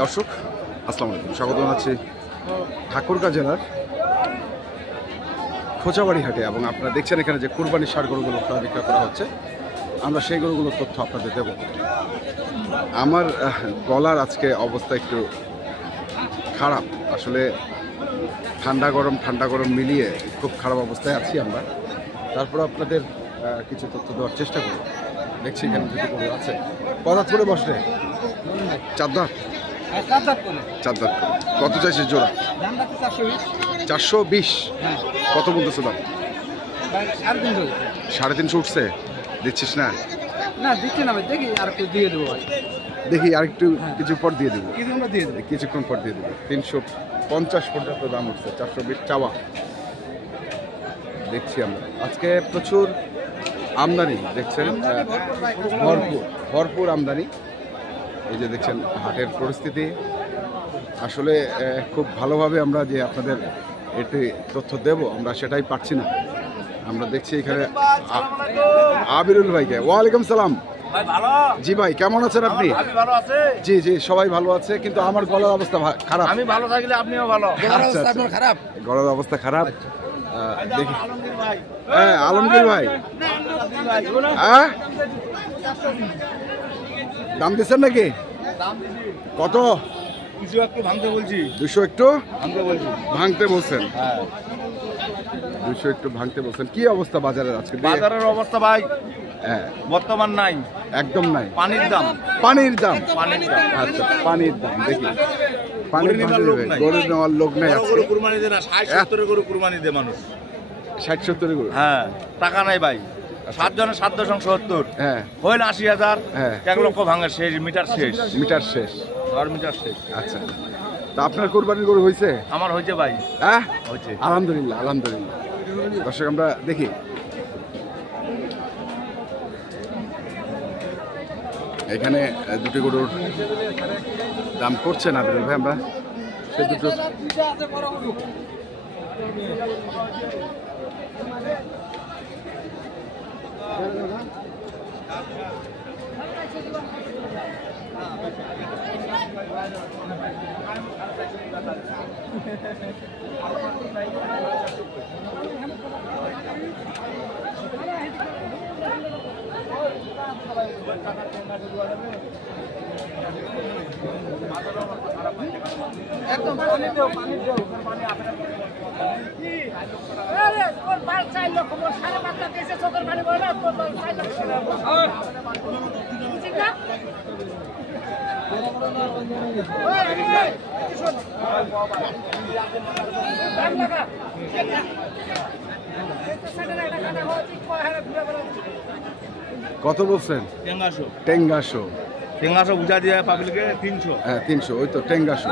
দর্শক আসসালামু আলাইকুম, স্বাগত জানাচ্ছি ঠাকুরগাঁ জেলার খোঁচাবাড়ি হাটে। এবং আপনারা দেখছেন এখানে যে কুরবানির ষাঁড় গরুগুলো ক্রয় বিক্রয় করা হচ্ছে, আমরা সেই গরুগুলোর তথ্য আপনাদের দেব। আমার গলার আজকে অবস্থা একটু খারাপ, আসলে ঠান্ডা গরম মিলিয়ে খুব খারাপ অবস্থায় আছি আমরা। তারপর আপনাদের কিছু তথ্য দেওয়ার চেষ্টা করব। দেখছি এখানে যদি গরু আছে। কদাত করে বসলে? চার দাঁত। কত চাইছে জোড়া? 420। কত বলতেছো দাম? 350 উঠছে। দিচ্ছিস না? দিচ্ছি না, দেখি আর একটু দিয়ে দেবো। দেখি আর একটু কিছু পর দিয়ে দেবো, কিছুক্ষণ পর দিয়ে দেবো। 350 পর্যন্ত দাম উঠছে, 420 চাওয়া। দেখছি আমরা আজকে প্রচুর আমদানি, দেখছেন ভরপুর আমদানি। এই যে দেখছেন হাটের পরিস্থিতি, আসলে খুব ভালোভাবে আমরা যে আপনাদের এটি তথ্য দেব আমরা সেটাই পাচ্ছি না। আমরা দেখছি এখানে আবিরুল ভাইকে। ওয়ালাইকুম সালাম। জি ভাই, কেমন আছেন আপনি? জি জি, সবাই ভালো আছে, কিন্তু আমার গলার অবস্থা খারাপ। আমি ভালো থাকলে আপনিও ভালো। খারাপ, গলার অবস্থা খারাপ। দেখি হ্যাঁ, আলমগীর ভাই, হ্যাঁ দাম দিচ্ছেন নাকি? কত? 200 একটু ভাঙতে বলছি। 200 একটু ভাঙতে বলছেন? 200 একটু ভাঙতে বলছেন। কি অবস্থা বাজারের আজকে? বাজারের অবস্থা ভাই বর্তমান নাই, একদম নাই। পানির দাম। আচ্ছা, পানির দাম। দেখি পানির গরু নেওয়ার লোক নাই। গরু কুরবানি দেয় না, 60-70 গরু কুরবানি দেয় মানুষ। 60-70 গরু? হ্যাঁ, টাকা নাই ভাই। 7 জনের 7 দশং 70। হ্যাঁ, হইল 80,000। 1 লক্ষ ভাঙা শেষ, মিটার শেষ। আর মিটার শেষ। আচ্ছা, তা আপনার কোরবানির গরু হয়েছে? আমার হয়েছে ভাই। হ্যাঁ হয়েছে, আলহামদুলিল্লাহ। দর্শক আমরা দেখি এখানে দুটি গরুর দাম করছে না ভাই। আমরা সে দুটো একদম পানি দেও। আরে তোর বাল 4 লক্ষ, 5.5 দিয়েছে, চোখের পানি বলে না, তোর বাল 4 লক্ষ। ঠিক না? কত বলছেন? টেঙ্গাশো বুঝা দিয়ে পাবলিকে 300। হ্যাঁ 300, ওই তো টেঙ্গাশো।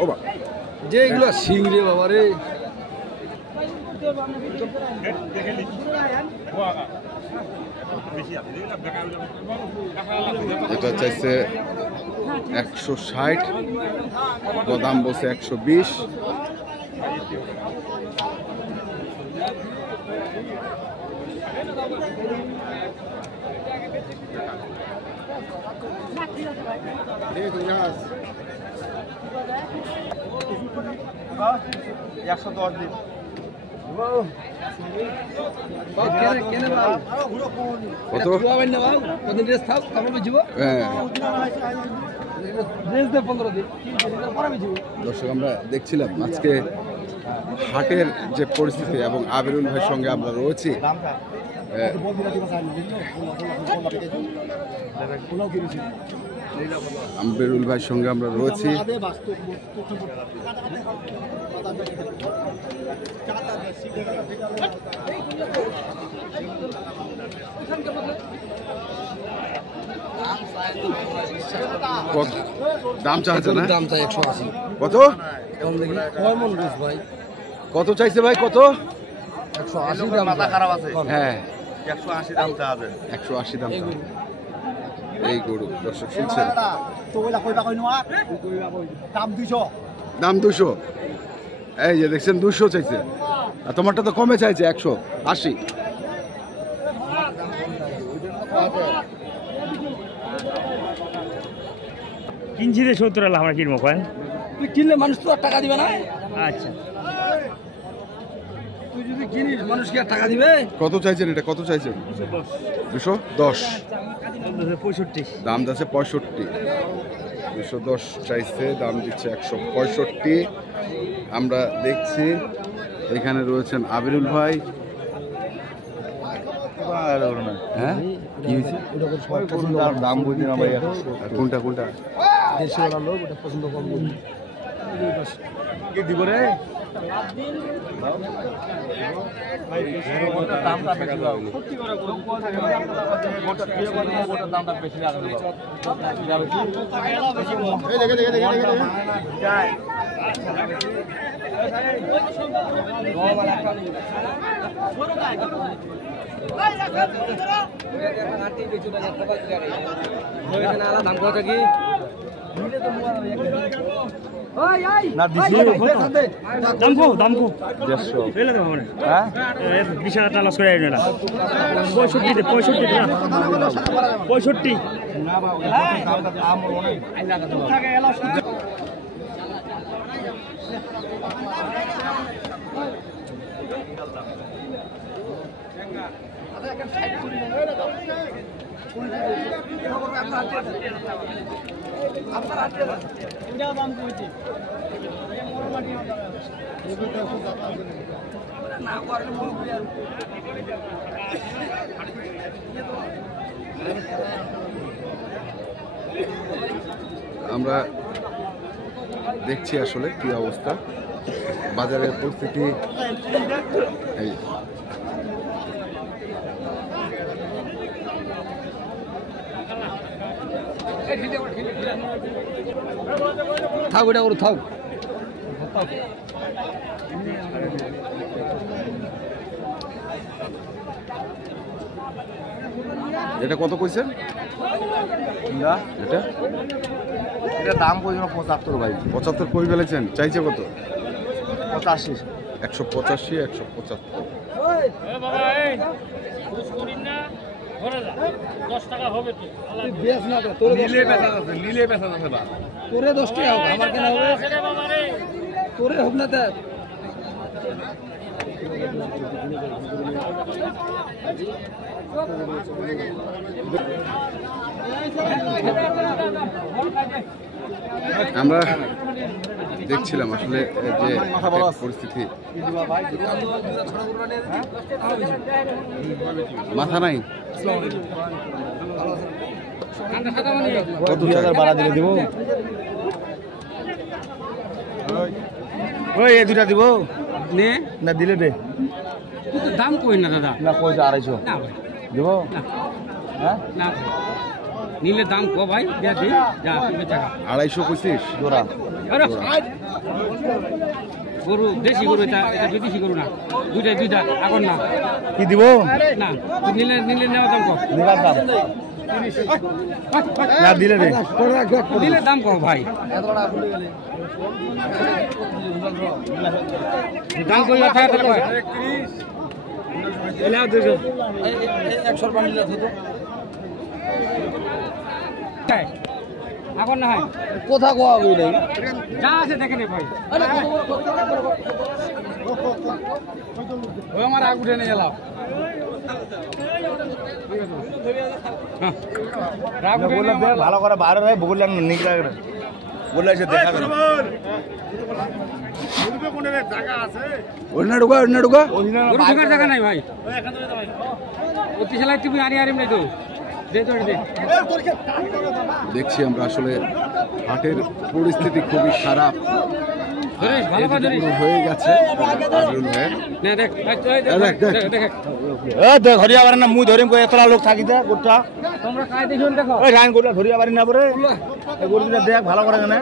ও বা যে এগুলো সিংড়ে বাবা রে। এটা চাইছে 160, দাম বলছে 120। দর্শক আমরা দেখছিলাম আজকে হাটের যে পরিস্থিতি, এবং আবিরুল ভাইয়ের সঙ্গে আমরা রয়েছি। আবিরুল ভাইয়ের সঙ্গে আমরা রয়েছি। দাম চাইছে না? দাম চাই 180। কত? ভাই কত চাইছে ভাই? কত? 180 দাম। মাথা খারাপ আছে। হ্যাঁ, 180 দাম চাইছে। 180 দাম। এই গরু দর্শক শুনছেন, দাম 200। এই যে দেখছেন 200 চাইছে, আর তোমারটা তো কমে চাইছে 180। কিনছি রে 70 আলা আমরা কিনবো কয় তুই কিনলে মানুষ তো আর টাকা দিবে না। আচ্ছা তুই যদি কিনিস মানুষ কি আর টাকা দিবে? কত চাইছেন এটা, কত চাইছেন? 210 65 দাম যাচ্ছে 65, 210 চাইছে, দাম দিচ্ছে 165। আমরা দেখছি এখানে রয়েছেন আবিরুল ভাই। হ্যাঁ কি হয়েছে? দাম বুঝি না ভাই। কোনটা কোনটা দেশিওয়ালা লোক ওটা পছন্দ কম করবি। কি দিব রে? দামটা বেশি দাও। দামটা বেশি রাখো। এই দেখে দেখে দেখে দেখে। দাম কত কি? না দিছি দাম কো 150 পেলে তো হবে হ্যাঁ 20,000 টাকা লস করে আইনা 65 দে 65 না 65 না বাবা দামটা দাম অনেক আমরা দেখছি আসলে কি অবস্থা বাজারের পরিস্থিতি। এই থাক ওটা করে থাক। এটা কত কইছেন? না এটা এটা দাম কই 75 ভাই। 75 কই ফেলেছেন? চাইছে কত? 85 185, 175। তুই বেশ না তো, তোরে নীলে বেচা আছে, নীলে বেচা আছে বা। তোরে 10 টাকা হোক, আমার কেন হবে? তোরে হোক না দেখ। আমরা দেখছিলাম আসলে যে পরিস্থিতি। মাথা নাই কত 2000 ভাড়া দিলে দিব। ওই এই দুটা দিব নে না দিলে দে। তুই তো দাম কই না দাদা। না কইছে 250 না ভাই দিব। না হ্যাঁ না ভাই। নিলে দাম কো ভাই, দে দে যা তুমি টাকা 250 কইছিস? জোড়া আরে গরু দেশি গরু, এটা এটা বিদেশি গরু না। দুইটা আগর না কি দিব? না তুই নিলে নেওয়া দাম কো। নিবার দাম না দিলে দে। নিলে দাম কো ভাই। দাম কই কথা তাহলে কয় 100 টাকা নিলে তো আগর না হয় কোথা কোয়া হই নাই। যা আছে দেখে নে ভাই। ও আমার আগ উঠে নিয়ে এলাম। বললাম দে ভালো করে বাইরে ভাই বললাম নিকলা বললা এসে দেখা করো। ওনা ঢুকা ওনা ঢুকা। গরু ঢোকার জায়গা নাই ভাই। অতি সেলাই তুমি আরি নাই তো দে তো দে। দেখছি আমরা আসলে হাটের পরিস্থিতি খুবই খারাপ। ধরিস ভালো করে ধরিস। হয়ে গেছে আবিরুল ভাই। না দেখ দেখ দেখ। এ দে ধরিয়া পারে না মুই ধরিম কই এতলা লোক থাকি দে গোটা। তোমরা কাই দেখিন দেখো। ওই রান গোটা ধরিয়া পারি না পরে এই গরুটা দেখ ভালো করে না।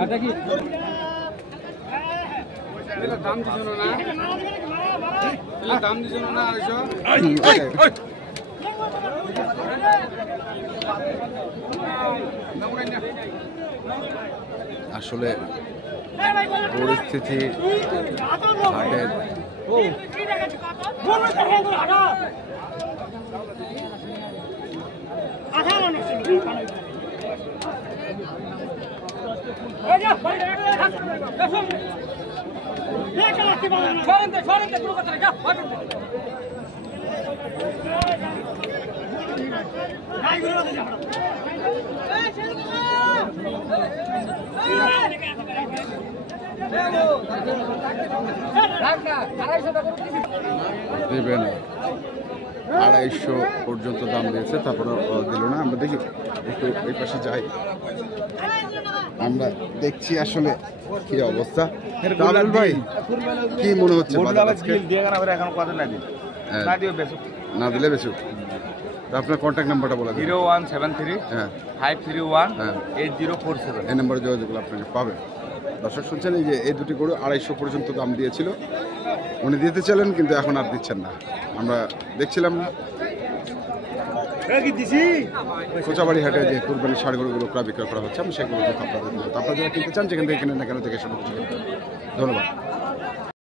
আর দেখি এলা দাম দিছ না। এলা দাম দিছ না আইছো। আসলে পরিস্থিতি হাটের দেবে না, 250 পর্যন্ত দাম দিয়েছে, তারপরে দিল না। আমরা দেখি একটু এই পাশে যাই, আমরা দেখছি আসলে কি অবস্থা। রাহুল ভাই কি মনে হচ্ছে বাজার আজকে? হ্যাঁ, না দিলে বেশি। তা আপনার কন্ট্যাক্ট নাম্বারটা বলে দিন। 0173 হ্যাঁ 531 হ্যাঁ 8047। এই নাম্বারে যোগাযোগ করলে আপনাকে পাবেন। দর্শক শুনছেন, এই যে এই দুটি গরু 250 পর্যন্ত দাম দিয়েছিল, উনি দিতে চাইলেন কিন্তু এখন আর দিচ্ছেন না। আমরা দেখছিলাম কোচাবাড়ি হাটে যে কুরবানির ষাঁড় গরুগুলো ক্রয় বিক্রয় করা হচ্ছে, আমি সেগুলো আপনাদের দিলাম। আপনারা যারা কিনতে চান যেখান থেকে কিনেন না কেন থেকে শুরু করতে ধন্যবাদ।